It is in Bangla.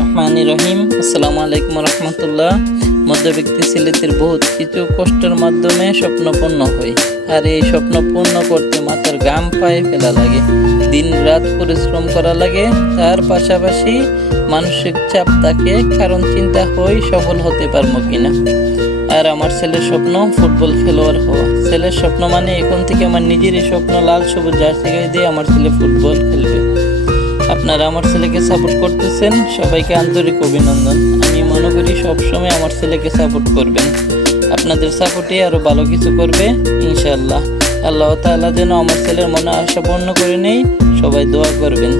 রহমানির রহিম। আসসালামু আলাইকুম রহমতুল্লাহ। মধ্যবিত্ত ছেলেদের বহুত কিছু কষ্টের মাধ্যমে স্বপ্ন পূর্ণ হয়, আর এই স্বপ্ন পূর্ণ করতে মাথার ঘাম পায়ে ফেলা লাগে, দিন রাত পরিশ্রম করা লাগে। তার পাশাপাশি মানসিক চাপ থাকে, কারণ চিন্তা হয় সফল হতে পারবো কিনা। আর আমার ছেলের স্বপ্ন ফুটবল খেলোয়াড় হওয়া। ছেলের স্বপ্ন মানে এখন থেকে আমার নিজেরই স্বপ্ন, লাল সবুজ জার্সি গায়ে দিয়ে আমার ছেলে ফুটবল খেলবে। আপনারা আমার ছেলেকে সাপোর্ট করতেছেন, সবাইকে আন্তরিক অভিনন্দন। আমি মনে করি সবসময় আমার ছেলেকে সাপোর্ট করবেন। আপনাদের সাপোর্টে আরও ভালো কিছু করবে ইনশাআল্লাহ। আল্লাহ তাআলা যেন আমার ছেলের মনে আশা পূর্ণ করে নেই, সবাই দোয়া করবেন।